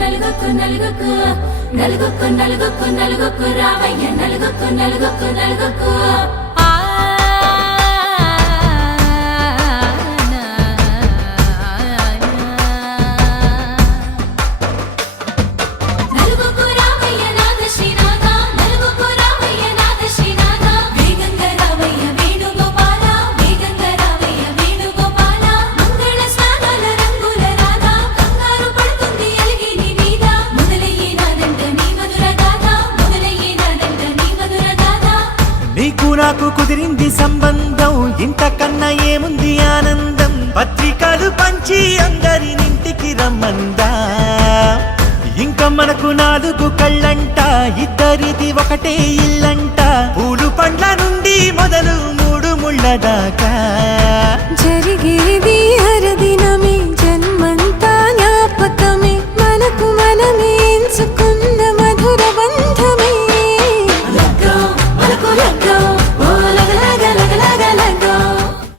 నలుగుకు నలుగుకు నలుగుకు నలుగుకు నలుగుకు రావయ్య నలుగుకు నలుగుకు నలుగుకు నాకు కుదిరింది సంబంధం ఇంతకన్నా ఏముంది ఆనందం పత్రికలు పంచి అందరినింటికి రమ్మందా ఇంకా మనకు 4 కళ్ళంట ఇద్దరిది ఒకటే ఇల్లంట పూలు పండ్ల నుండి మొదలు 3 ముళ్ళ దాకా